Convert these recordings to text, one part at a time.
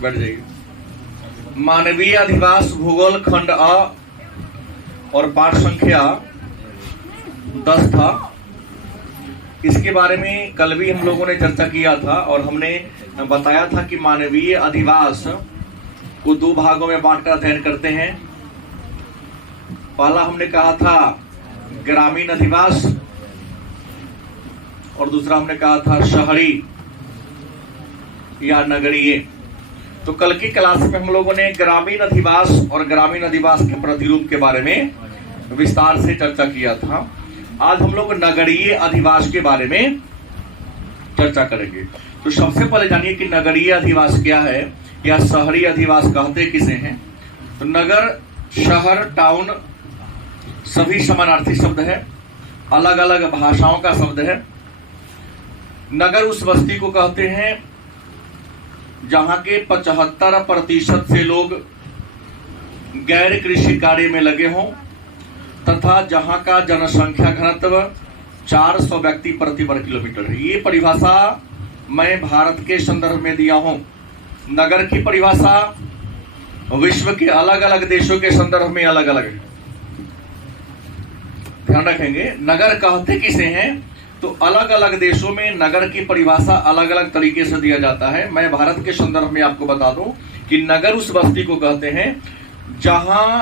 बैठ जाइए। मानवीय अधिवास भूगोल खंड अ और पाठ संख्या 10 था। इसके बारे में कल भी हम लोगों ने चर्चा किया था और हमने बताया था कि मानवीय अधिवास को 2 भागों में बांटकर अध्ययन करते हैं। पहला हमने कहा था ग्रामीण अधिवास और दूसरा हमने कहा था शहरी या नगरीय। तो कल की क्लास में हम लोगों ने ग्रामीण अधिवास और ग्रामीण अधिवास के प्रतिरूप के बारे में विस्तार से चर्चा किया था। आज हम लोग नगरीय अधिवास के बारे में चर्चा करेंगे। तो सबसे पहले जानिए कि नगरीय अधिवास क्या है या शहरी अधिवास कहते किसे हैं। तो नगर, शहर, टाउन सभी समानार्थी शब्द है, अलग अलग भाषाओं का शब्द है। नगर उस बस्ती को कहते हैं जहां के 75% से लोग गैर कृषि कार्य में लगे हों तथा जहां का जनसंख्या घनत्व 400 व्यक्ति प्रति वर्ग किलोमीटर है। ये परिभाषा मैं भारत के संदर्भ में दिया हूं। नगर की परिभाषा विश्व के अलग अलग देशों के संदर्भ में अलग अलग है, ध्यान रखेंगे। नगर कहते किसे हैं तो अलग अलग देशों में नगर की परिभाषा अलग अलग तरीके से दिया जाता है। मैं भारत के संदर्भ में आपको बता दूं कि नगर उस बस्ती को कहते हैं जहां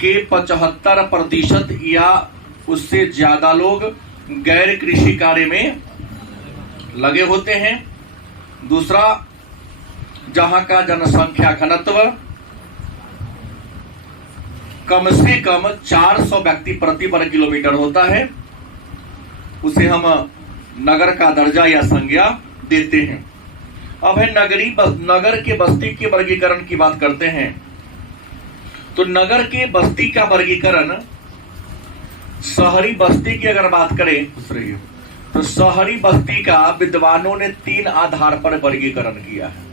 के 75% या उससे ज्यादा लोग गैर कृषि कार्य में लगे होते हैं। दूसरा, जहां का जनसंख्या घनत्व कम से कम 400 व्यक्ति प्रति वर्ग किलोमीटर होता है, उसे हम नगर का दर्जा या संज्ञा देते हैं। अब है नगर के बस्ती के वर्गीकरण की बात करते हैं। तो नगर के बस्ती का वर्गीकरण शहरी बस्ती की अगर बात करें तो शहरी बस्ती का विद्वानों ने 3 आधार पर वर्गीकरण किया है।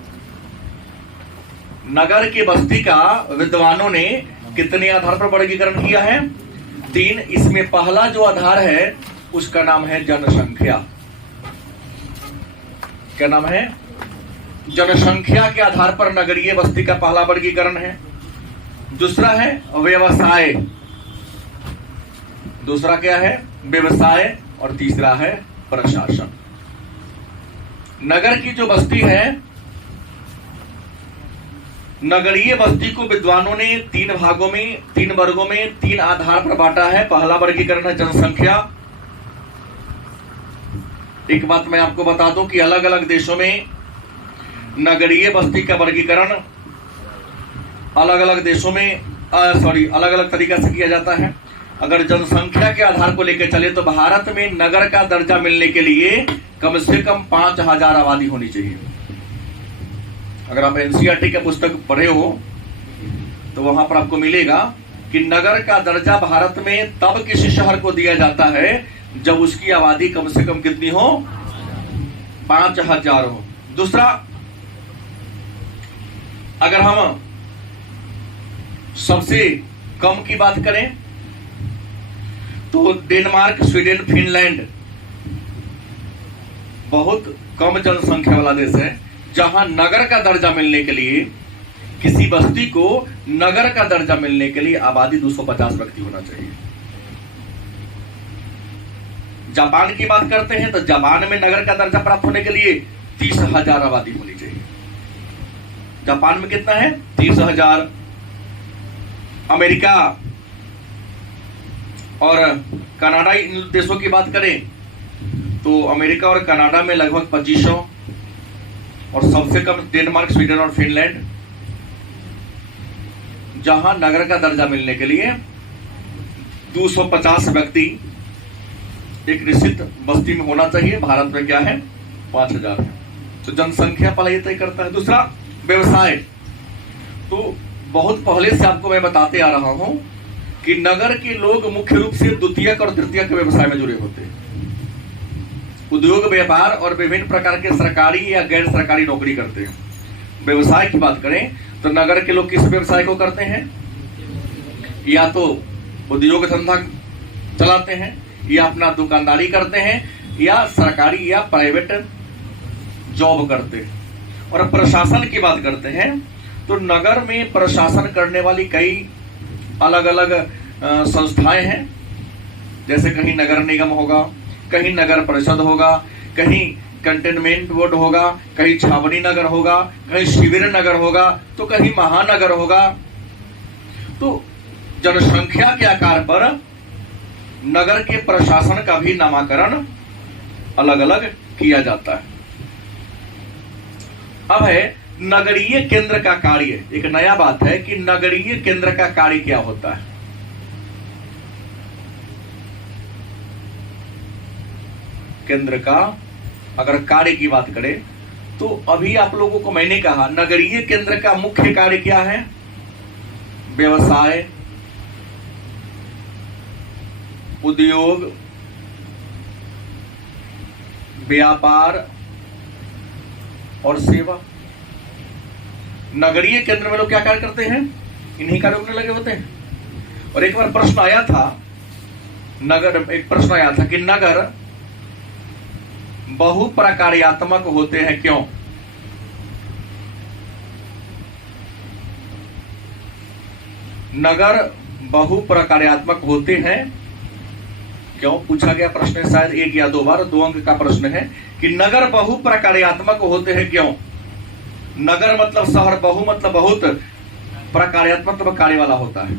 नगर के बस्ती का विद्वानों ने कितने आधार पर वर्गीकरण किया है? 3। इसमें पहला जो आधार है उसका नाम है जनसंख्या। क्या नाम है? जनसंख्या के आधार पर नगरीय बस्ती का पहला वर्गीकरण है। दूसरा है व्यवसाय। दूसरा क्या है? व्यवसाय। और तीसरा है प्रशासन। नगर की जो बस्ती है, नगरीय बस्ती को विद्वानों ने 3 भागों में, 3 वर्गों में, 3 आधार पर बांटा है। पहला वर्गीकरण है जनसंख्या। एक बात मैं आपको बता दूं कि अलग अलग देशों में नगरीय बस्ती का वर्गीकरण अलग अलग देशों में अलग अलग तरीके से किया जाता है। अगर जनसंख्या के आधार को लेकर चले तो भारत में नगर का दर्जा मिलने के लिए कम से कम 5000 आबादी होनी चाहिए। अगर आप एनसीईआरटी का पुस्तक पढ़े हो तो वहां पर आपको मिलेगा कि नगर का दर्जा भारत में तब किसी शहर को दिया जाता है जब उसकी आबादी कम से कम कितनी हो? 5000 हो। दूसरा, अगर हम सबसे कम की बात करें तो डेनमार्क, स्वीडन, फिनलैंड बहुत कम जनसंख्या वाला देश है जहां नगर का दर्जा मिलने के लिए, किसी बस्ती को नगर का दर्जा मिलने के लिए आबादी 250 व्यक्ति होना चाहिए। जापान की बात करते हैं तो जापान में नगर का दर्जा प्राप्त होने के लिए 30,000 आबादी होनी चाहिए। जापान में कितना है? 30,000। अमेरिका और कनाडा, इन देशों की बात करें तो अमेरिका और कनाडा में लगभग 2500 और सबसे कम डेनमार्क, स्वीडन और फिनलैंड, जहां नगर का दर्जा मिलने के लिए 250 व्यक्ति एक निश्चित बस्ती में होना चाहिए। भारत में क्या है? 5000 है। तो जनसंख्या पहले ये तय करता है। दूसरा, व्यवसाय। तो बहुत पहले से आपको मैं बताते आ रहा हूं कि नगर के लोग मुख्य रूप से द्वितीयक और तृतीयक व्यवसाय में जुड़े होते हैं। उद्योग, व्यापार और विभिन्न प्रकार के सरकारी या गैर सरकारी नौकरी करते हैं। व्यवसाय की बात करें तो नगर के लोग किस व्यवसाय को करते हैं? या तो उद्योग धंधा चलाते हैं, या अपना दुकानदारी करते हैं, या सरकारी या प्राइवेट जॉब करते हैं। और प्रशासन की बात करते हैं तो नगर में प्रशासन करने वाली कई अलग अलग संस्थाएं हैं। जैसे कहीं नगर निगम होगा, कहीं नगर परिषद होगा, कहीं कंटेनमेंट बोर्ड होगा, कहीं छावनी नगर होगा, कहीं शिविर नगर होगा, तो कहीं महानगर होगा। तो जनसंख्या के आकार पर नगर के प्रशासन का भी नामकरण अलग अलग किया जाता है। अब है नगरीय केंद्र का कार्य। एक नया बात है कि नगरीय केंद्र का कार्य क्या होता है। केंद्र का अगर कार्य की बात करें तो अभी आप लोगों को मैंने कहा नगरीय केंद्र का मुख्य कार्य क्या है? व्यवसाय, उद्योग, व्यापार और सेवा। नगरीय केंद्र में लोग क्या कार्य करते हैं? इन्हीं कार्यों में लगे होते हैं। और एक बार प्रश्न आया था कि नगर बहुप्रकार्यात्मक होते हैं क्यों? नगर बहुप्रकार्यात्मक होते हैं क्यों पूछा गया प्रश्न है। शायद 1 या 2 बार, 2 अंक का प्रश्न है कि नगर बहुप्रकार्यात्मक होते हैं क्यों? नगर मतलब शहर, बहु मतलब बहुत, प्रकार्यात्मक मतलब कार्य वाला होता है।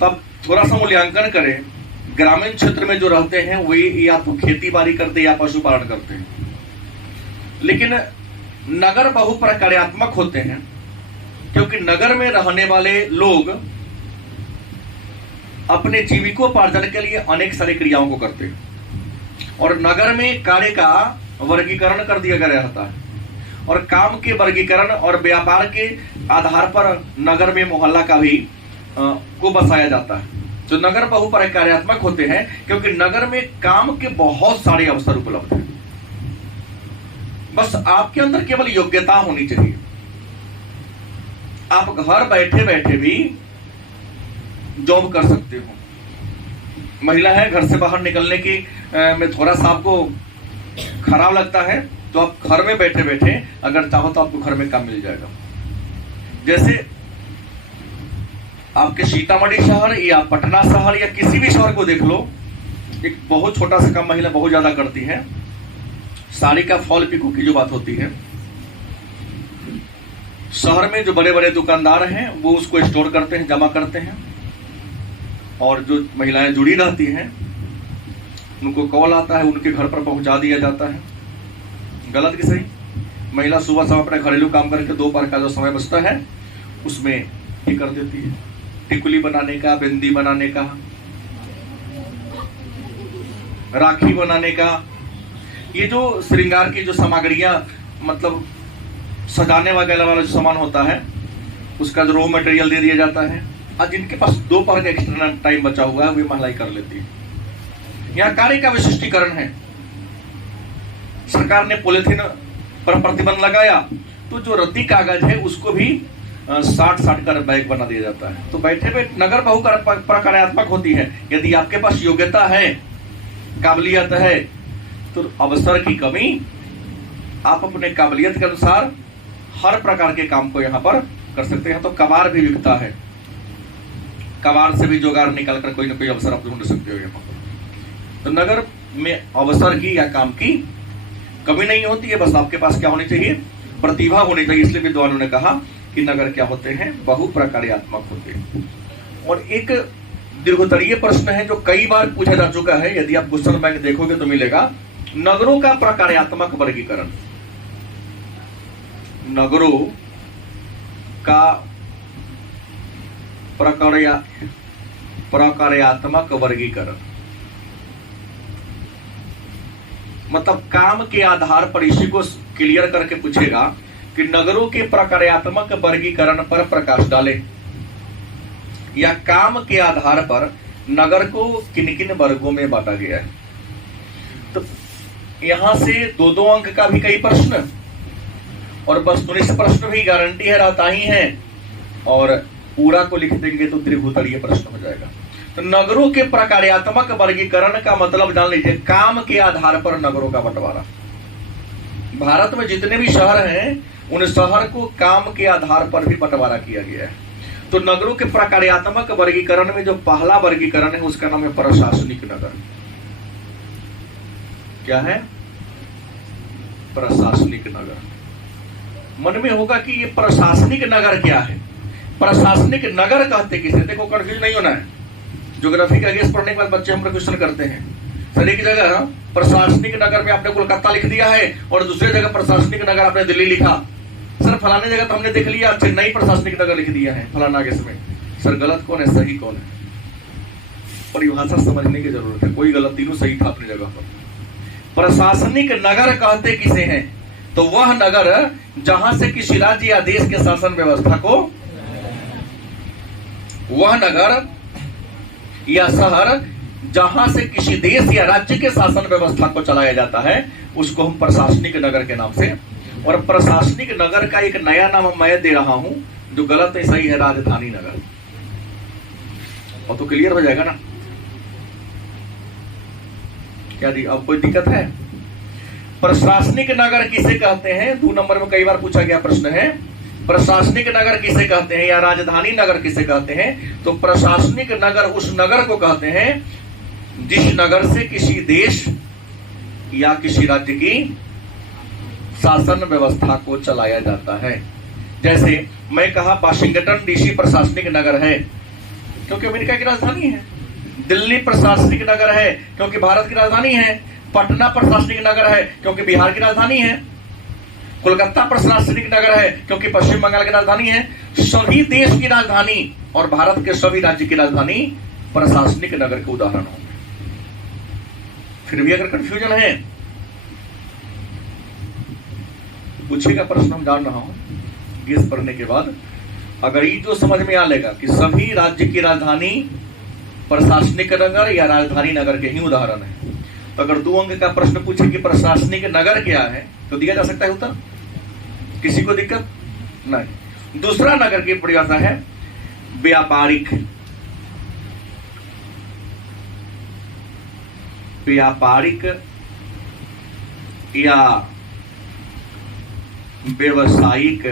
तब थोड़ा सा मूल्यांकन करें, ग्रामीण क्षेत्र में जो रहते हैं वे या तो खेती बाड़ी करते हैं या पशुपालन करते हैं, लेकिन नगर बहुप्रकार्यात्मक होते हैं क्योंकि नगर में रहने वाले लोग अपने जीविकोपार्जन के लिए अनेक सारी क्रियाओं को करते हैं और नगर में कार्य का वर्गीकरण कर दिया गया रहता है और काम के वर्गीकरण और व्यापार के आधार पर नगर में मोहल्ला का भी को बसाया जाता है। तो नगर बहुप्रकार्यात्मक होते हैं क्योंकि नगर में काम के बहुत सारे अवसर उपलब्ध हैं। बस आपके अंदर केवल योग्यता होनी चाहिए। आप घर बैठे बैठे भी जॉब कर सकते हो। महिला है, घर से बाहर निकलने की में थोड़ा सा आपको खराब लगता है तो आप घर में बैठे बैठे अगर चाहो तो आपको घर में काम मिल जाएगा। जैसे आपके सीतामढ़ी शहर या पटना शहर या किसी भी शहर को देख लो, एक बहुत छोटा सा काम महिला बहुत ज्यादा करती है। साड़ी का फॉल पिको की जो बात होती है, शहर में जो बड़े बड़े दुकानदार हैं वो उसको स्टोर करते हैं, जमा करते हैं और जो महिलाएं जुड़ी रहती हैं उनको कॉल आता है, उनके घर पर पहुंचा दिया जाता है। गलत कि सही? महिला सुबह शाम अपने घरेलू काम करके दोपहर का जो समय बचता है उसमें ये कर देती है, टिकुली बनाने का, बिंदी बनाने का, राखी बनाने का, ये जो श्रृंगार की जो सामग्रियां मतलब सजाने वगैरह वाला जो सामान होता है उसका जो रॉ मटेरियल दे दिया जाता है। आज जिनके पास दोपहर का एक्स्ट्रा टाइम बचा हुआ है वे महिलाएं कर लेती है। यहाँ कार्य का विशिष्टीकरण है। सरकार ने पॉलिथीन पर प्रतिबंध लगाया तो जो रद्दी कागज है उसको भी साट कर बैग बना दिया जाता है। तो बैठे बैठे नगर बहुप्रकार्यात्मक होती है। यदि आपके पास योग्यता है, काबिलियत है तो अवसर की कमी, आप अपने काबिलियत के अनुसार हर प्रकार के काम को यहाँ पर कर सकते हैं। तो कबाड़ भी बिकता है, कबाड़ से भी जुगाड़ निकाल कर कोई ना कोई अवसर आप ढूंढ सकते हो यहाँ पर। तो नगर में अवसर की या काम की कमी नहीं होती है। बस आपके पास क्या होनी चाहिए? प्रतिभा होनी चाहिए। इसलिए विद्वानों ने कहा कि नगर क्या होते हैं? बहुप्रकार्यात्मक होते हैं। और एक दीर्घोत्तरीय प्रश्न है जो कई बार पूछा जा चुका है, यदि आप क्वेश्चन बैंक देखोगे तो मिलेगा, नगरों का प्रकार्यात्मक वर्गीकरण। नगरों का प्रकार्यात्मक वर्गीकरण मतलब काम के आधार पर इसी को क्लियर करके पूछेगा कि नगरों के प्रकार्यात्मक वर्गीकरण पर प्रकाश डालें, या काम के आधार पर नगर को किन किन वर्गों में बांटा गया है। तो यहां से 2-2 अंक का भी कई प्रश्न और वस्तुनिष्ठ प्रश्न भी गारंटी है रहता ही है, और पूरा को लिख देंगे तो त्रिभुतरीय प्रश्न हो जाएगा। तो नगरों के प्रकार्यात्मक वर्गीकरण का मतलब जान लीजिए, काम के आधार पर नगरों का बंटवारा। भारत में जितने भी शहर हैं उन शहर को काम के आधार पर भी बंटवारा किया गया है। तो नगरों के प्रकार्यात्मक वर्गीकरण में जो पहला वर्गीकरण है उसका नाम है प्रशासनिक नगर। क्या है? प्रशासनिक नगर। मन में होगा कि ये प्रशासनिक नगर क्या है, प्रशासनिक नगर कहते किसे? देखो कंफ्यूज नहीं होना है। ज्योग्राफी का गेस पढ़ने के बाद बच्चे हमसे क्वेश्चन करते हैं, सर एक जगह प्रशासनिक नगर में आपने कोलकाता लिख दिया है और दूसरी जगह प्रशासनिक नगर आपने दिल्ली लिखा। सर फलाने जगह तो हमने देख लिया चेन्नई प्रशासनिक नगर लिख दिया है फलाना केस में। सर गलत कौन है, सही कौन है? परिभाषा समझने की जरूरत है। कोई गलत, तीनों सही था अपनी जगह पर। प्रशासनिक नगर कहते किसे हैं? तो वह नगर जहां से किसी राज्य या देश के शासन व्यवस्था को, वह नगर या शहर जहां से किसी देश या राज्य के शासन व्यवस्था को चलाया जाता है उसको हम प्रशासनिक नगर के नाम से। और प्रशासनिक नगर का एक नया नाम मैं दे रहा हूं जो गलत है, सही है, राजधानी नगर। और तो क्लियर हो जाएगा ना? क्या अब कोई दिक्कत है? प्रशासनिक नगर किसे कहते हैं? 2 नंबर में कई बार पूछा गया प्रश्न है, प्रशासनिक नगर किसे कहते हैं या राजधानी नगर किसे कहते हैं? तो प्रशासनिक नगर उस नगर को कहते हैं जिस नगर से किसी देश या किसी राज्य की शासन व्यवस्था को चलाया जाता है। जैसे मैं कहा वाशिंगटन डीसी प्रशासनिक नगर है क्योंकि अमेरिका की राजधानी है, दिल्ली प्रशासनिक नगर है क्योंकि भारत की राजधानी है, पटना प्रशासनिक नगर है क्योंकि बिहार की राजधानी है, कोलकाता प्रशासनिक नगर है क्योंकि पश्चिम बंगाल की राजधानी है। सभी देश की राजधानी और भारत के सभी राज्य की राजधानी प्रशासनिक नगर के उदाहरण होंगे। फिर भी अगर कंफ्यूजन है पूछेगा प्रश्न, हम जान रहा हूं गेस पढ़ने के बाद। अगर ये जो समझ में आ लेगा कि सभी राज्य की राजधानी प्रशासनिक नगर या राजधानी नगर के ही उदाहरण है, तो अगर 2 अंक का प्रश्न पूछे कि प्रशासनिक नगर क्या है तो दिया जा सकता है उत्तर, किसी को दिक्कत नहीं। दूसरा नगर की परिभाषा है व्यापारिक। व्यापारिक या व्यवसायिक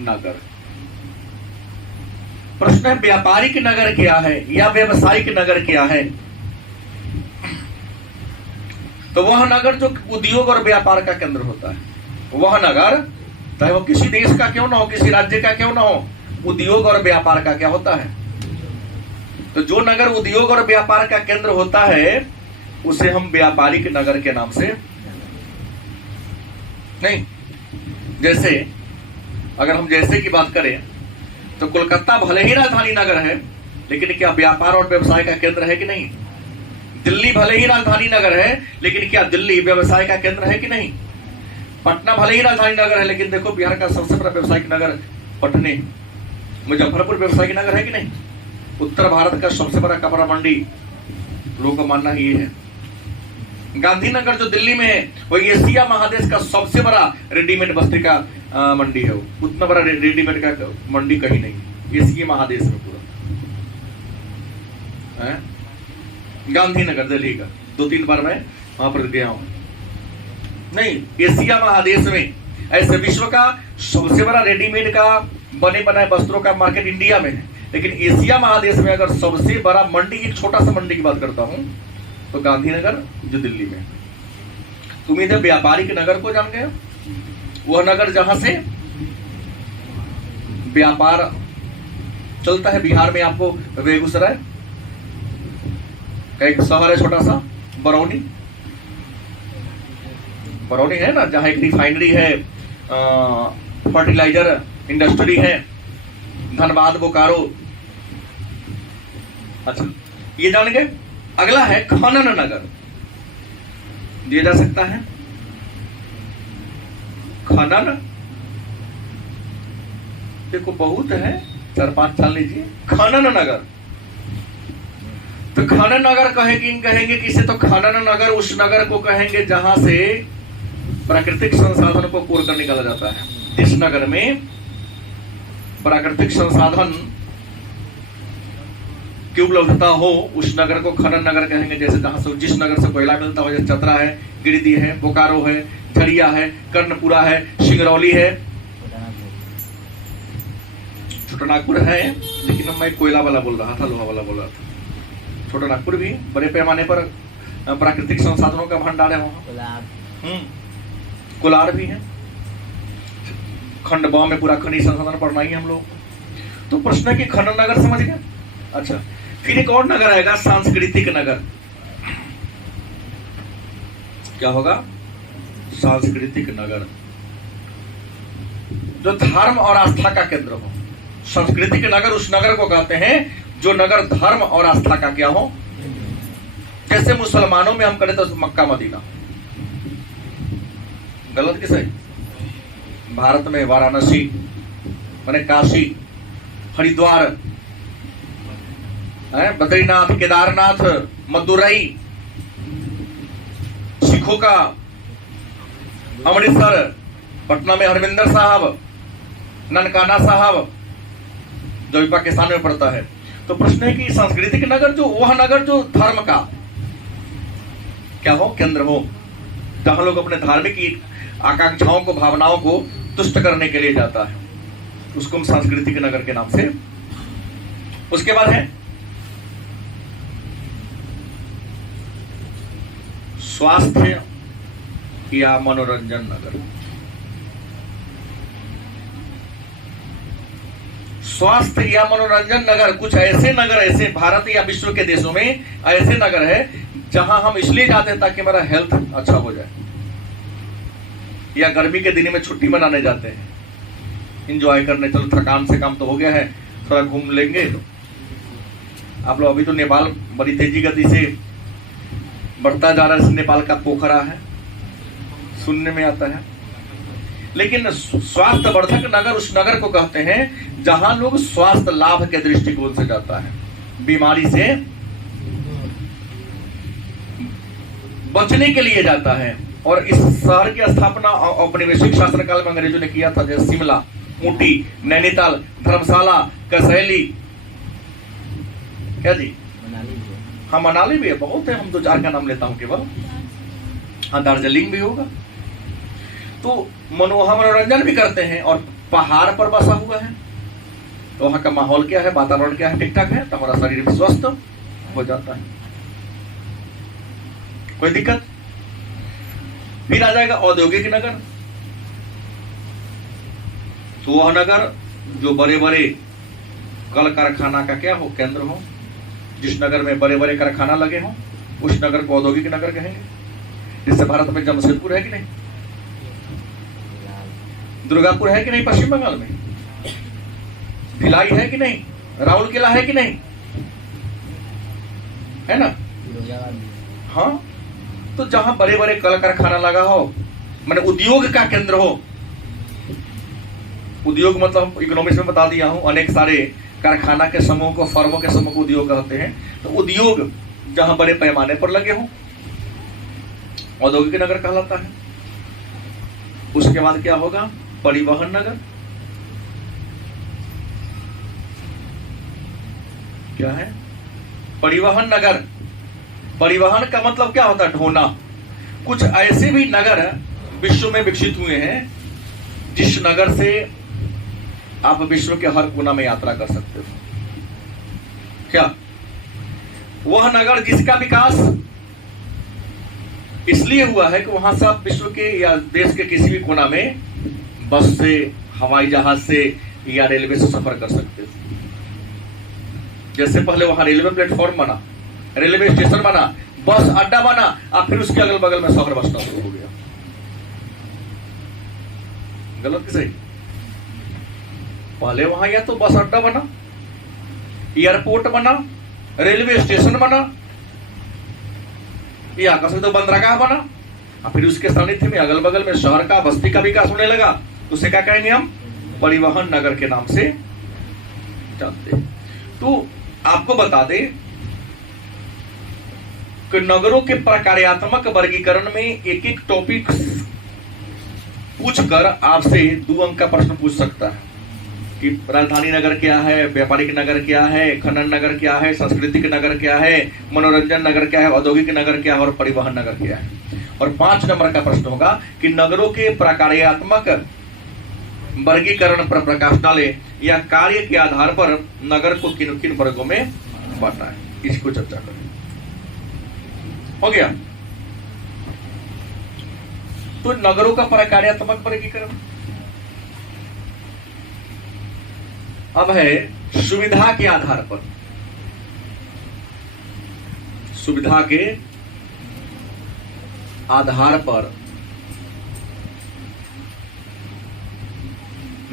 नगर। प्रश्न है व्यापारिक नगर क्या है या व्यवसायिक नगर क्या है? तो वह नगर जो उद्योग और व्यापार का केंद्र होता है, वह नगर चाहे वो किसी देश का क्यों ना हो, किसी राज्य का क्यों ना हो, उद्योग और व्यापार का क्या होता है? तो जो नगर उद्योग और व्यापार का केंद्र होता है उसे हम व्यापारिक नगर के नाम से नहीं। जैसे अगर हम जैसे की बात करें तो कोलकाता भले ही राजधानी नगर है लेकिन क्या व्यापार और व्यवसाय का केंद्र है कि नहीं? दिल्ली भले ही राजधानी नगर है लेकिन क्या दिल्ली व्यवसाय का केंद्र है कि नहीं? पटना भले ही राजधानी नगर है लेकिन देखो बिहार का सबसे बड़ा व्यवसायिक नगर पटने, मुजफ्फरपुर व्यवसायिक नगर है कि नहीं? उत्तर भारत का सबसे बड़ा कपड़ा मंडी, लोगों का मानना ही ये है। गांधीनगर जो दिल्ली में है वो एशिया महादेश का सबसे बड़ा रेडीमेड वस्त्र का मंडी है। वो उतना बड़ा रेडीमेड का मंडी कहीं नहीं एशिया महादेश में पूरा है। गांधीनगर दिल्ली का 2-3 बार मैं वहां पर गया हूं। नहीं, एशिया महादेश में ऐसे विश्व का सबसे बड़ा रेडीमेड का बने बनाए वस्त्रों का मार्केट इंडिया में है, लेकिन एशिया महादेश में अगर सबसे बड़ा मंडी, एक छोटा सा मंडी की बात करता हूं तो गांधीनगर जो दिल्ली में। उम्मीद है व्यापारिक नगर को जान गए। वह नगर जहां से व्यापार चलता है। बिहार में आपको बेगूसराय का एक शहर है छोटा सा, बरौनी। बरौनी है ना, जहां एक रिफाइनरी है, फर्टिलाइजर इंडस्ट्री है। धनबाद, बोकारो। अच्छा, ये जान गए। अगला है खनन नगर, दिया जा सकता है। खनन देखो बहुत है, 4-5 चाल लीजिए। खनन नगर, तो खनन नगर कहेंगे किसे? तो खनन नगर उस नगर को कहेंगे जहां से प्राकृतिक संसाधन को कोर कर निकाला जाता है। इस नगर में प्राकृतिक संसाधन की उपलब्धता हो उस नगर को खनन नगर कहेंगे। जैसे जहां से जिस नगर से कोयला मिलता हो, जैसे चतरा है, गिरिडीह है, बोकारो है, झरिया है, कर्णपुरा है, सिंगरौली है, छोटानागपुर है, लेकिन मैं कोयला वाला बोल रहा था, लोहा वाला बोल रहा था। छोटानागपुर भी बड़े पैमाने पर प्राकृतिक संसाधनों का भंडार है वहां। कोलार भी है, खंडवा में पूरा खनिज संसाधन पढ़ना ही हम लोग। तो प्रश्न है कि खनन नगर समझ गए। अच्छा, फिर एक और नगर आएगा, सांस्कृतिक नगर। क्या होगा? सांस्कृतिक नगर, जो धर्म और आस्था का केंद्र हो। सांस्कृतिक नगर उस नगर को कहते हैं जो नगर धर्म और आस्था का क्या हो। जैसे मुसलमानों में हम करें तो मक्का मदीना, गलत कि सही? भारत में वाराणसी माने काशी, हरिद्वार, बद्रीनाथ, केदारनाथ, मदुरई, सिखों का अमृतसर, पटना में हरमिंदर साहब, ननकाना साहब, जो भी पाकिस्तान में पड़ता है। तो प्रश्न है कि सांस्कृतिक नगर जो वह नगर जो धर्म का क्या हो, केंद्र हो, जहां लोग अपने धार्मिक आकांक्षाओं को, भावनाओं को तुष्ट करने के लिए जाता है, उसको हम सांस्कृतिक नगर के नाम से। उसके बाद है स्वास्थ्य या मनोरंजन नगर। स्वास्थ्य या मनोरंजन नगर, कुछ ऐसे नगर, ऐसे भारत या विश्व के देशों में ऐसे नगर है जहां हम इसलिए जाते हैं ताकि हमारा हेल्थ अच्छा हो जाए, या गर्मी के दिन में छुट्टी मनाने जाते हैं, इंजॉय करने, चलो थकान से काम तो हो गया है, थोड़ा घूम लेंगे। तो आप लोग अभी तो नेपाल बड़ी तेजी गति से बढ़ता जा रहा है, नेपाल का पोखरा है, सुनने में आता है। लेकिन स्वास्थ्य वर्धक नगर उस नगर को कहते हैं जहां लोग स्वास्थ्य लाभ के दृष्टिकोण से जाता है, बीमारी से बचने के लिए जाता है। और इस शहर की स्थापना औपनिवेशिक शासनकाल में अंग्रेजों ने किया था, जैसे शिमला, ऊटी, नैनीताल, धर्मशाला, कसैली, क्या जी, हाँ मनाली भी है, बहुत है, हम 2-4 का नाम लेता हूं केवल। हाँ, दार्जिलिंग भी होगा। तो मनोरंजन भी करते हैं, और पहाड़ पर बसा हुआ है, तो वहां का माहौल क्या है, वातावरण क्या है, ठीक ठाक है, तो हमारा शरीर भी स्वस्थ हो जाता है, कोई दिक्कत। फिर आ जाएगा औद्योगिक नगर। तो वह नगर जो बड़े बड़े कल कारखाना का क्या हो, केंद्र हो, जिस नगर में बड़े बड़े कारखाना लगे हो उस नगर को औद्योगिक नगर कहेंगे। जिससे भारत में जमशेदपुर है कि नहीं, दुर्गापुर है कि नहीं, पश्चिम बंगाल में भिलाई है कि नहीं, राउरकेला है कि नहीं, है ना। हाँ, तो जहां बड़े बड़े कल कारखाना लगा हो, माने उद्योग का केंद्र हो। उद्योग मतलब इकोनॉमिक्स में बता दिया हूं, अनेक सारे कारखाना के समूह को, फर्मों के समूह को उद्योग कहते हैं। तो उद्योग जहां बड़े पैमाने पर लगे हो, औद्योगिक नगर कहलाता है। उसके बाद क्या होगा, परिवहन नगर। क्या है, परिवहन नगर। परिवहन का मतलब क्या होता है, ढोना। कुछ ऐसे भी नगर विश्व में विकसित हुए हैं जिस नगर से आप विश्व के हर कोना में यात्रा कर सकते हो। क्या, वह नगर जिसका विकास इसलिए हुआ है कि वहां से आप विश्व के या देश के किसी भी कोना में बस से, हवाई जहाज से या रेलवे से सफर कर सकते हो। जैसे पहले वहां रेलवे प्लेटफॉर्म बना, रेलवे स्टेशन बना, बस अड्डा बना, और फिर उसके अगल बगल में शहर बसना शुरू हो गया। गलत कि सही? पहले वहां या तो बस अड्डा बना, एयरपोर्ट बना, रेलवे स्टेशन बना, या कह सकते बंदरगाह बना, और फिर उसके सानिध्य में अगल बगल में शहर का, बस्ती का विकास होने लगा। तो उसे क्या कहेंगे हम, परिवहन नगर के नाम से जानते हैं। तो आपको बता दें कि नगरों के प्रकार्यात्मक वर्गीकरण में एक एक टॉपिक पूछकर आपसे 2 अंक का प्रश्न पूछ सकता है कि राजधानी नगर क्या है, व्यापारिक नगर क्या है, खनन नगर क्या है, सांस्कृतिक नगर क्या है, मनोरंजन नगर क्या है, औद्योगिक नगर क्या है और परिवहन नगर क्या है। और 5 नंबर का प्रश्न होगा कि नगरों के प्रकार्यात्मक वर्गीकरण पर प्रकाश डाले या कार्य के आधार पर नगर को किन किन वर्गों में बांटा है, इसको चर्चा करें। हो गया। तो नगरों का प्रकार्यात्मक वर्गीकरण अब है सुविधा के आधार पर। सुविधा के आधार पर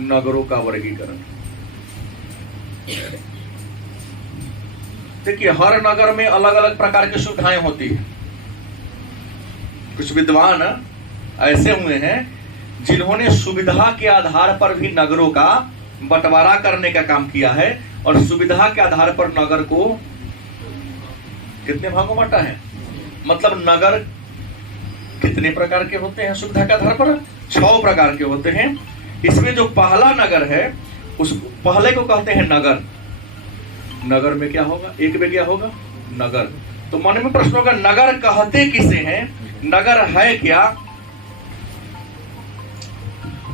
नगरों का वर्गीकरण। देखिए, हर नगर में अलग अलग प्रकार की सुविधाएं होती है। कुछ विद्वान ऐसे हुए हैं जिन्होंने सुविधा के आधार पर भी नगरों का बंटवारा करने का काम किया है और सुविधा के आधार पर नगर को कितने भागों बांटा है। मतलब नगर कितने प्रकार के होते हैं सुविधा के आधार पर? 6 प्रकार के होते हैं। इसमें जो पहला नगर है उस पहले को कहते हैं नगर। नगर में क्या होगा? एक में क्या होगा? नगर। तो मन में प्रश्न होगा, नगर कहते किसे हैं, नगर है क्या?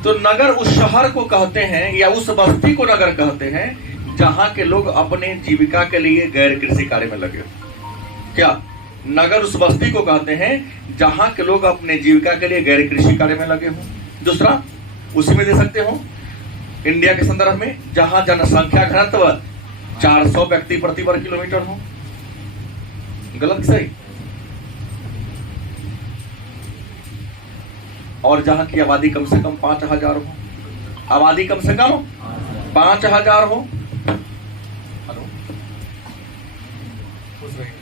तो नगर उस शहर को कहते हैं या उस बस्ती को नगर कहते हैं जहां के लोग अपने जीविका के लिए गैर कृषि कार्य में लगे हो। क्या? नगर उस बस्ती को कहते हैं जहां के लोग अपने जीविका के लिए गैर कृषि कार्य में लगे हो। दूसरा, उसी में दे सकते हो इंडिया के संदर्भ में, जहां जनसंख्या घनत्व 400 व्यक्ति प्रति वर्ग किलोमीटर हो। गलत सही? और जहां की आबादी कम से कम 5000 हो। आबादी कम से कम 5000 हो। हेलो, खुश रहिए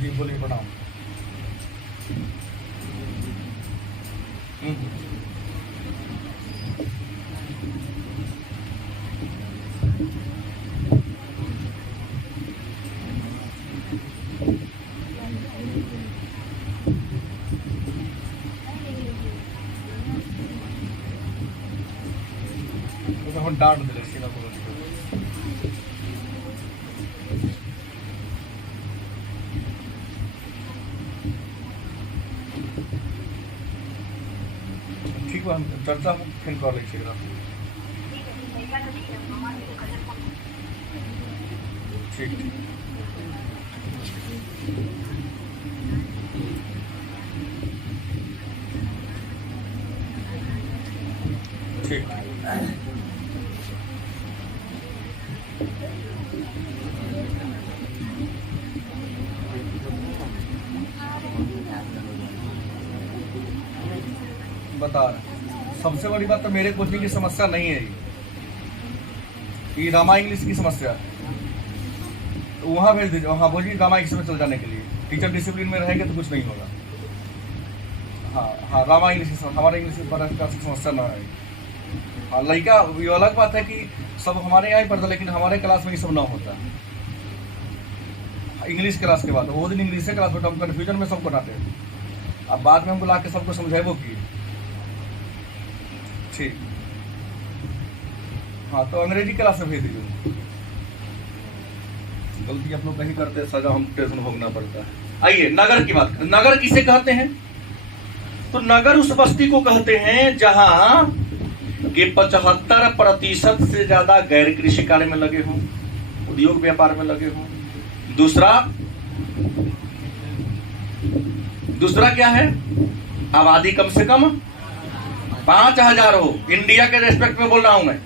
जी, बोलिए। प्रणाम। हम डांट दिले सीधा बोलो। ठीक है, हम चर्चा फिर कर लीजिए। ठीक ठीक ठीक। बता रहे, सबसे बड़ी बात तो मेरे कोचिंग की समस्या नहीं है ये रामा इंग्लिश की समस्या है। तो वहां भेज दीजिए, वहां बोलिए रामा इंग्लिश में चल जाने के लिए। टीचर डिसिप्लिन में रहेंगे तो कुछ नहीं होगा। हाँ हाँ, रामा इंग्लिश हमारे इंग्लिश की समस्या ना है। हाँ, लड़का ये अलग बात है कि सब हमारे यहाँ ही पढ़ता, लेकिन हमारे क्लास में ये सब ना होता। इंग्लिश क्लास के बाद वो दिन इंग्लिश क्लास में हम कन्फ्यूजन में सबको डांटे। अब बाद में हम बुला के सबको समझाएबो की। ठीक। हाँ, तो अंग्रेजी क्लास में भेज दीजिए। गलती आप लोग नहीं करते, सजा हम टेंशन भोगना पड़ता है। आइए नगर की बात करें। नगर किसे कहते हैं? तो नगर उस बस्ती को कहते हैं जहां के 75% से ज्यादा गैर कृषि कार्य में लगे हों, उद्योग व्यापार में लगे हों। दूसरा क्या है? आबादी कम से कम 5000 हो। इंडिया के रेस्पेक्ट में बोल रहा हूं मैं।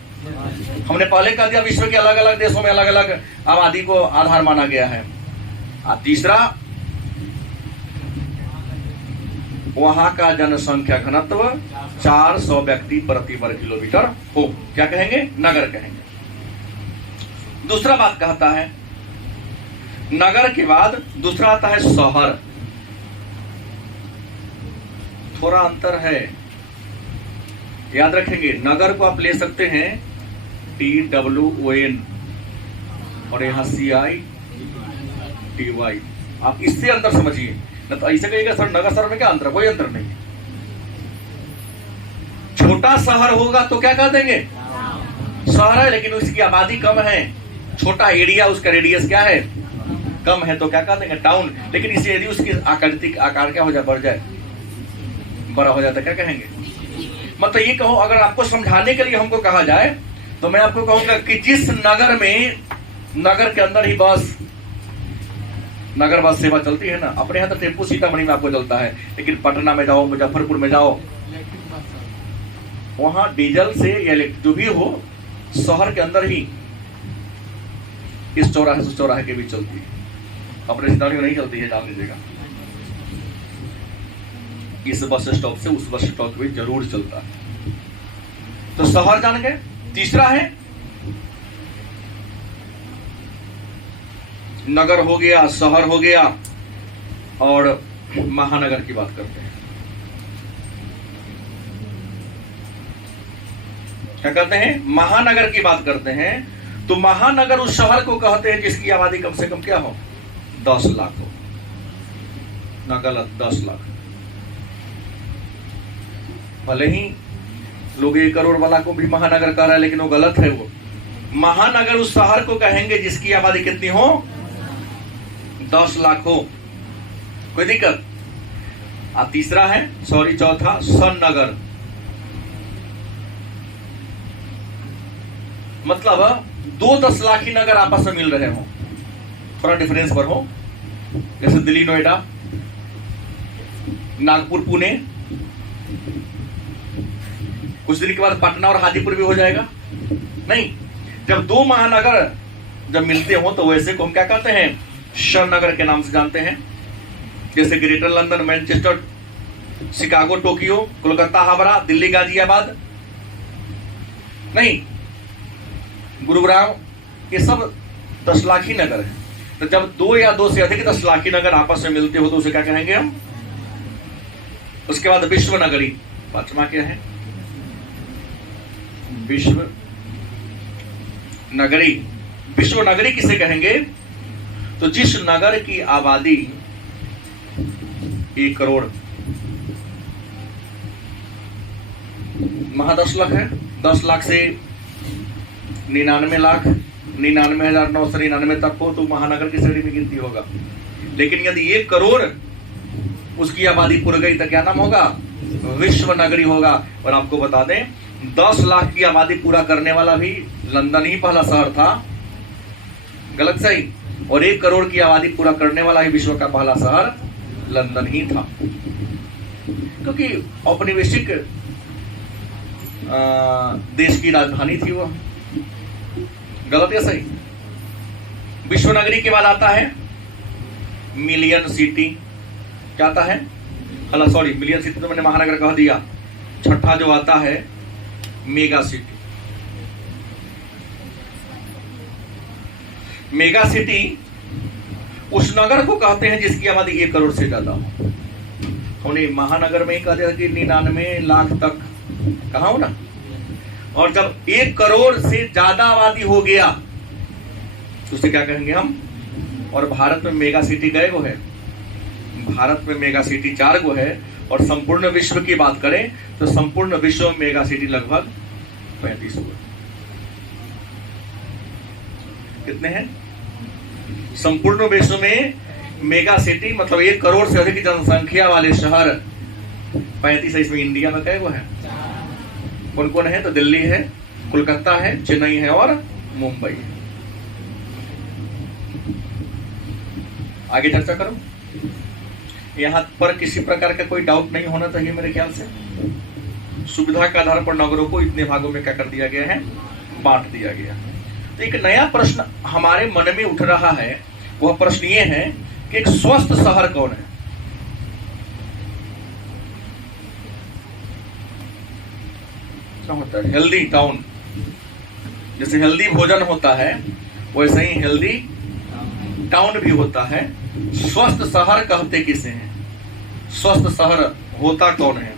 हमने पहले कह दिया विश्व के अलग अलग देशों में अलग अलग आबादी को आधार माना गया है। तीसरा, वहां का जनसंख्या घनत्व 400 व्यक्ति प्रति वर्ग किलोमीटर हो। क्या कहेंगे? नगर कहेंगे। दूसरा बात कहता है, नगर के बाद दूसरा आता है शहर। थोड़ा अंतर है, याद रखेंगे। नगर को आप ले सकते हैं TWON और यहाँ CITY। आप इससे अंतर समझिए, न तो ऐसे कहिएगा सर नगर शहर में क्या अंतर? कोई अंतर नहीं। छोटा शहर होगा तो क्या कह देंगे? शहर है, लेकिन उसकी आबादी कम है, छोटा एरिया, उसका रेडियस क्या है? कम है, तो क्या कह देंगे? टाउन। लेकिन इसे यदि उसकी आकृति आकार क्या हो जाए? बढ़ जाए, बड़ा हो जाता, क्या कहेंगे? मतलब ये कहो, अगर आपको समझाने के लिए हमको कहा जाए तो मैं आपको कहूंगा कि जिस नगर में, नगर के अंदर ही बस, नगर बस सेवा चलती है ना, अपने यहाँ तो टेम्पो सीतामढ़ी में आपको चलता है, लेकिन पटना में जाओ, मुजफ्फरपुर में जाओ, वहां डीजल से या जो भी हो, शहर के अंदर ही इस चौराहे से चौराहे के बीच चलती है। अपने सीतामढ़ी में नहीं चलती है, जान लीजिएगा। इस बस स्टॉप से उस बस स्टॉप पे जरूर चलता है। तो शहर जान गए। तीसरा है नगर हो गया, शहर हो गया, और महानगर की बात करते हैं। क्या करते हैं? महानगर की बात करते हैं। तो महानगर उस शहर को कहते हैं जिसकी आबादी कम से कम क्या हो? 10 लाख हो। ना गलत, 10 लाख। भले ही लोग 1 करोड़ वाला को भी महानगर कह रहा है, लेकिन वो गलत है। वो महानगर उस शहर को कहेंगे जिसकी आबादी कितनी हो? 10 लाख हो। कोई दिक्कत? तीसरा है, सॉरी, चौथा सन्नगर। मतलब 2 10 लाखी नगर आपस में मिल रहे हो, थोड़ा डिफरेंस पर हो, जैसे दिल्ली, नोएडा, नागपुर, पुणे, कुछ दिन के बाद पटना और हाजीपुर भी हो जाएगा। नहीं, जब 2 महानगर जब मिलते हो तो वैसे को हम क्या कहते हैं? शहरनगर के नाम से जानते हैं। जैसे greater London, Manchester, Chicago, Tokyo, Kolkata, Howrah, Delhi, Ghaziabad, नहीं, गुरुग्राम, ये सब 10 लाखी नगर है। तो जब 2 या 2 से अधिक 10 लाखी नगर आपस में मिलते हो तो उसे क्या कहेंगे हम? उसके बाद विश्व नगरी, पांचवा क्या है? विश्व नगरी। विश्व नगरी किसे कहेंगे? तो जिस नगर की आबादी 1 करोड़, महा 10 लाख है, 10 लाख से 99 लाख, 99,999 तक हो तो महानगर की श्रेणी में गिनती होगा। लेकिन यदि 1 करोड़ उसकी आबादी पुर गई तो क्या नाम होगा? विश्व नगरी होगा। और आपको बता दें, 10 लाख की आबादी पूरा करने वाला भी लंदन ही पहला शहर था। गलत सही? और 1 करोड़ की आबादी पूरा करने वाला ही विश्व का पहला शहर लंदन ही था, क्योंकि औपनिवेशिक देश की राजधानी थी वो। गलत या सही? विश्व नगरी के बाद आता है मिलियन सिटी। क्या आता है? सॉरी, मिलियन सिटी तो मैंने महानगर कह दिया। छठा जो आता है मेगा सिटी। मेगा सिटी उस नगर को कहते हैं जिसकी आबादी 1 करोड़ से ज्यादा हो। हमने महानगर में ही कहा था कि 99 लाख तक कहा हो ना। और जब 1 करोड़ से ज्यादा आबादी हो गया तो उसे क्या कहेंगे हम? और भारत में मेगा सिटी गए गो है। भारत में मेगा सिटी 4 गो है। और संपूर्ण विश्व की बात करें तो संपूर्ण विश्व में मेगा सिटी लगभग 35 गो। कितने हैं? संपूर्ण विश्व में मेगा सिटी मतलब 1 करोड़ से अधिक जनसंख्या वाले शहर 35 है। इसमें इंडिया में कई गो है? कौन कौन है? तो दिल्ली है, कोलकाता है, चेन्नई है और मुंबई है। आगे चर्चा करो। यहां पर किसी प्रकार का कोई डाउट नहीं होना चाहिए मेरे ख्याल से। सुविधा के आधार पर नगरों को इतने भागों में क्या कर दिया गया है? बांट दिया गया है। तो एक नया प्रश्न हमारे मन में उठ रहा है। वह प्रश्न ये है कि एक स्वस्थ शहर कौन है? क्या होता है? Healthy town. जैसे हेल्दी भोजन होता है वैसे ही हेल्दी टाउन भी होता है। स्वस्थ शहर कहते किसे हैं? स्वस्थ शहर होता कौन है?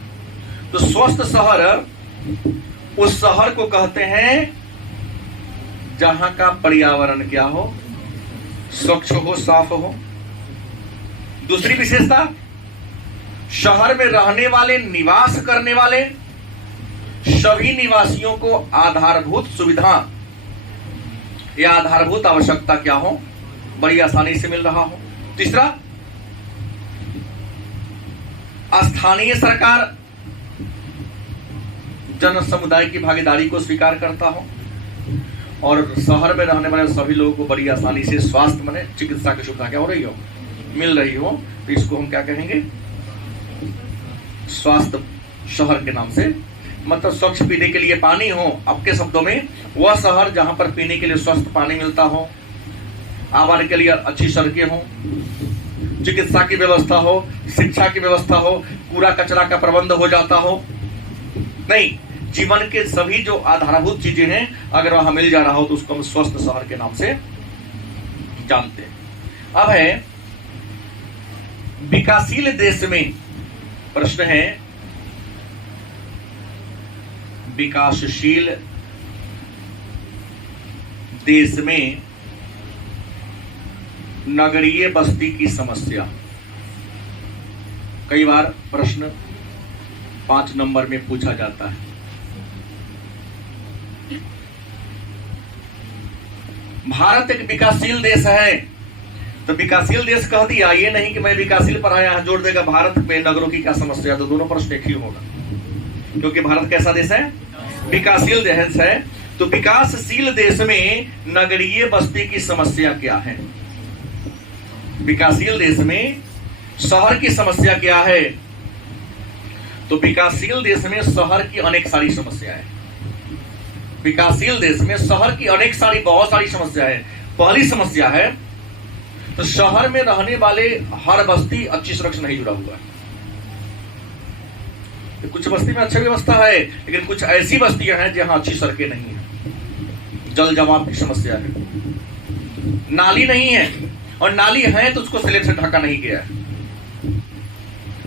तो स्वस्थ शहर उस शहर को कहते हैं जहां का पर्यावरण क्या हो? स्वच्छ हो, साफ हो। दूसरी विशेषता, शहर में रहने वाले, निवास करने वाले सभी निवासियों को आधारभूत सुविधा या आधारभूत आवश्यकता क्या हो, बड़ी आसानी से मिल रहा हो। तीसरा, स्थानीय सरकार जन समुदाय की भागीदारी को स्वीकार करता हो और शहर में रहने वाले सभी लोगों को बड़ी आसानी से स्वास्थ्य माने चिकित्सा की सुविधा क्या हो रही हो, मिल रही हो, तो इसको हम क्या कहेंगे, स्वास्थ्य शहर के नाम से। मतलब स्वच्छ पीने के लिए पानी हो, आपके शब्दों में वह शहर जहां पर पीने के लिए स्वस्थ पानी मिलता हो, आवागमन के लिए अच्छी सड़कें हो, चिकित्सा की व्यवस्था हो, शिक्षा की व्यवस्था हो, कूड़ा कचरा का प्रबंध हो जाता हो। नहीं, जीवन के सभी जो आधारभूत चीजें हैं अगर वहां मिल जा रहा हो तो उसको हम स्वस्थ शहर के नाम से जानते हैं। अब है विकासशील देश में, प्रश्न है विकासशील देश में नगरीय बस्ती की समस्या। कई बार प्रश्न 5 नंबर में पूछा जाता है। भारत एक विकासशील देश है, तो विकासशील देश कह दिया, ये नहीं कि मैं विकासशील पर आया जोड़ देगा भारत में नगरों की क्या समस्या, तो दोनों प्रश्न एक ही होगा, क्योंकि भारत कैसा देश है, विकासशील देश है। तो विकासशील देश में नगरीय बस्ती की समस्या क्या है, विकासशील देश में शहर की समस्या क्या है। तो विकासशील देश में शहर की अनेक सारी समस्या है, विकासशील देश में शहर की अनेक सारी बहुत सारी समस्या है। पहली समस्या है तो शहर में रहने वाले हर बस्ती अच्छी सड़क से नहीं जुड़ा हुआ है। कुछ बस्ती में अच्छी व्यवस्था है, लेकिन कुछ ऐसी बस्तियां हैं जहां अच्छी सड़कें नहीं है, जल जमाव की समस्या है, नाली नहीं है, और नाली है तो उसको स्लेब से ढका नहीं गया है,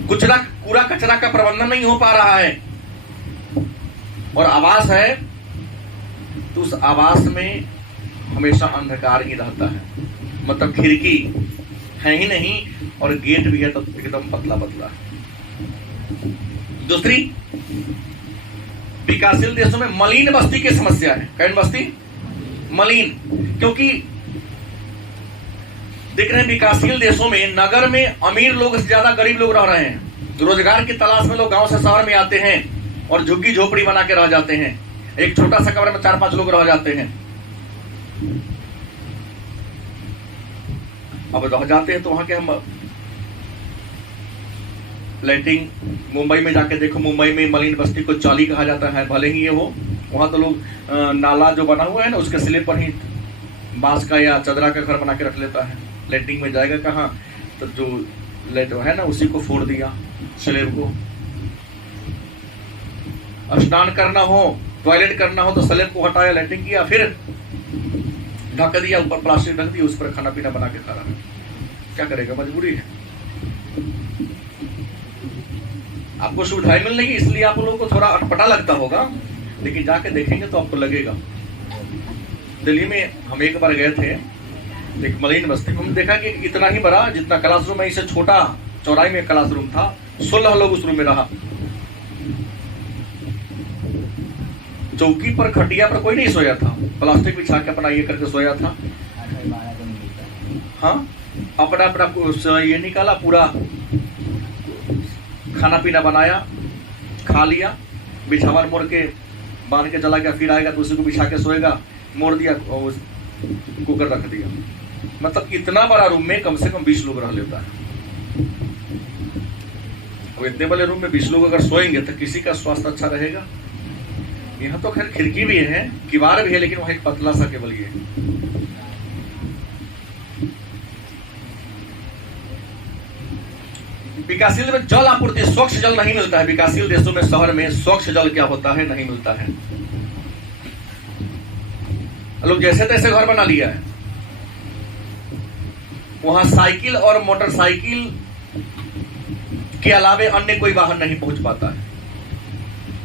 कूड़ा कचरा का प्रबंधन नहीं हो पा रहा है, और आवास है तो उस आवास में हमेशा अंधकार ही रहता है, मतलब खिड़की है ही नहीं और गेट भी है तो एकदम पतला पतला है। दूसरी, विकासशील देशों में मलिन बस्ती की समस्या है। कैन बस्ती मलिन, क्योंकि देख रहे हैं विकासशील देशों में नगर में अमीर लोग से ज्यादा गरीब लोग रह रहे हैं। रोजगार की तलाश में लोग गांव से शहर में आते हैं और झुग्गी झोपड़ी बना के रह जाते हैं, एक छोटा सा कमरे में 4-5 लोग रह जाते हैं। अब रह जाते हैं तो वहां के हम लैट्रिन, मुंबई में जाके देखो, मुंबई में मलिन बस्ती को चाली कहा जाता है, भले ही ये हो, वहां तो लोग नाला जो बना हुआ है ना उसके स्लेब पर ही बांस का या चदरा का घर बना के रख लेता है। लैट्रिन में जाएगा कहाँ, तो जो लेट है ना उसी को फोड़ दिया स्लेब को। स्नान करना हो, टॉयलेट करना हो तो स्लेब को हटाया, लैट्रिन किया, फिर ढक दिया, ऊपर प्लास्टिक ढक दिया, उस पर खाना पीना बना के खा रहा है। क्या करेगा, मजबूरी है। आपको सुविधाएं मिल रही है इसलिए आप लोगों को थोड़ा अटपटा लगता होगा, लेकिन जाके देखेंगे तो आपको लगेगा। दिल्ली में हम एक बार गए थे एक मलिन बस्ती में, हमने देखा कि इतना ही बड़ा जितना क्लासरूम है, इससे छोटा चौड़ाई में क्लासरूम था, 16 लोग उस रूम में रहा। चौकी पर खटिया पर कोई नहीं सोया था, प्लास्टिक बिछा के अपना ये करके सोया था। हाँ, अपना अपना ये निकाला, पूरा खाना पीना बनाया, खा लिया, बिछावन मोड़ के बांध के चला गया, फिर आएगा तो उसी को बिछा के सोएगा, मोड़ दिया और कुकर रख दिया। मतलब इतना बड़ा रूम में कम से कम 20 लोग रह लेता है। अब इतने बड़े रूम में 20 लोग अगर सोएंगे तो किसी का स्वास्थ्य अच्छा रहेगा। यहाँ तो खैर खिड़की भी है, किवाड़ भी है, लेकिन वहां एक पतला सा केवल ये विकासशील में जल आपूर्ति, स्वच्छ जल नहीं मिलता है। विकासशील देशों में शहर में स्वच्छ जल क्या होता है, नहीं मिलता है। लोग जैसे तैसे घर बना लिया है, वहां साइकिल और मोटरसाइकिल के अलावे अन्य कोई वाहन नहीं पहुंच पाता है।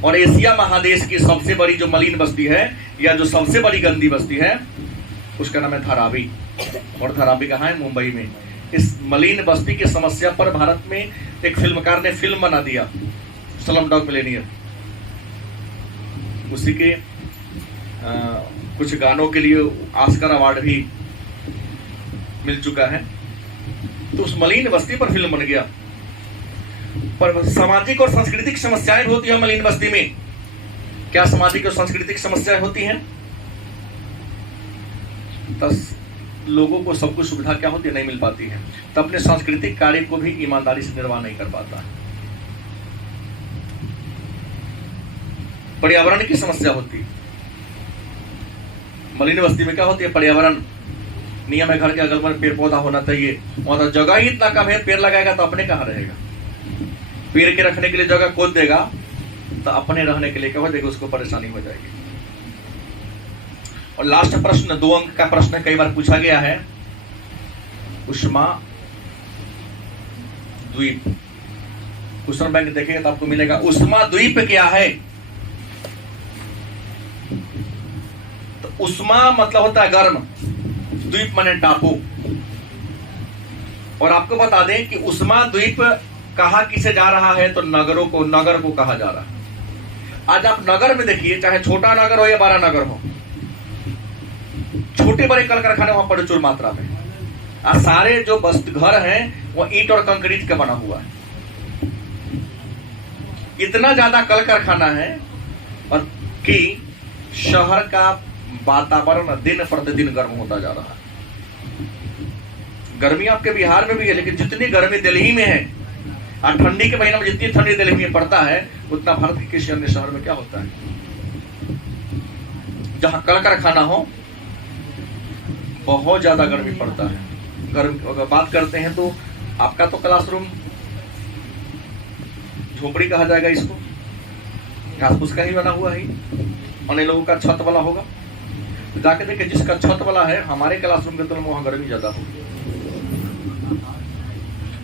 और एशिया महादेश की सबसे बड़ी जो मलिन बस्ती है या जो सबसे बड़ी गंदी बस्ती है उसका नाम है धारावी, और धारावी कहाँ है, मुंबई में। इस मलिन बस्ती की समस्या पर भारत में एक फिल्मकार ने फिल्म बना दिया, स्लमडॉग मिलियनेयर। उसी के कुछ गानों के लिए ऑस्कर अवार्ड भी मिल चुका है। तो उस मलिन बस्ती पर फिल्म बन गया। पर सामाजिक और सांस्कृतिक समस्याएं भी होती है मलिन बस्ती में। क्या सामाजिक और सांस्कृतिक समस्याएं होती हैं? बस लोगों को सब कुछ सुविधा क्या होती है, नहीं मिल पाती है, तो अपने सांस्कृतिक कार्य को भी ईमानदारी से निर्वाह नहीं कर पाता। पर्यावरण की समस्या होती है मलिन बस्ती में। क्या होती है? पर्यावरण नियम है, घर के अगल बगल पेड़ पौधा होना चाहिए। वहां तो जगह ही इतना कम है, पेड़ लगाएगा तो अपने कहाँ रहेगा? पेड़ के रखने के लिए जगह खोद देगा तो अपने रहने के लिए क्या हो जाएगा? उसको परेशानी हो जाएगी। और लास्ट प्रश्न, 2 अंक का प्रश्न कई बार पूछा गया है, उष्मा द्वीप। क्वेश्चन बैंक देखेंगे तो आपको मिलेगा उष्मा द्वीप क्या है। तो उष्मा मतलब होता है गर्म, द्वीप माने टापू। और आपको बता दें कि उष्मा द्वीप कहा किसे जा रहा है? तो नगर को कहा जा रहा है। आज आप नगर में देखिए, चाहे छोटा नगर हो या बड़ा नगर हो, छोटे बड़े कल कारखाने वहां प्रचुर मात्रा में। आज सारे जो घर हैं वो ईंट और कंक्रीट का बना हुआ है। इतना ज्यादा कल कारखाना है और कि शहर का वातावरण दिन प्रतिदिन गर्म होता जा रहा है। गर्मी आपके बिहार में भी है, लेकिन जितनी गर्मी दिल्ली में है और ठंडी के महीने में जितनी ठंडी दिल्ली में पड़ता है, उतना भारत के किसी अन्य शहर में क्या होता है? जहां कल कारखाना हो बहुत ज्यादा गर्मी पड़ता है। अगर बात करते हैं तो आपका तो क्लासरूम झोपड़ी कहा जाएगा इसको, घास फूस का ही बना हुआ है, अन्य लोगों का छत वाला होगा। तो जाके देखे जिसका छत वाला है, हमारे क्लासरूम के तुलना में वहां गर्मी ज्यादा होगी।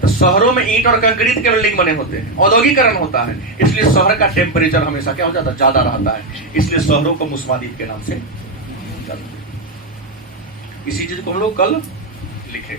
तो शहरों में ईंट और कंक्रीट के बिल्डिंग बने होते हैं, औद्योगिकरण होता है, इसलिए शहर का टेम्परेचर हमेशा क्या हो जाता है? ज्यादा रहता है। इसलिए शहरों को मुस्माद्वीप के नाम से, इसी चीज को हम लोग कल लिखे।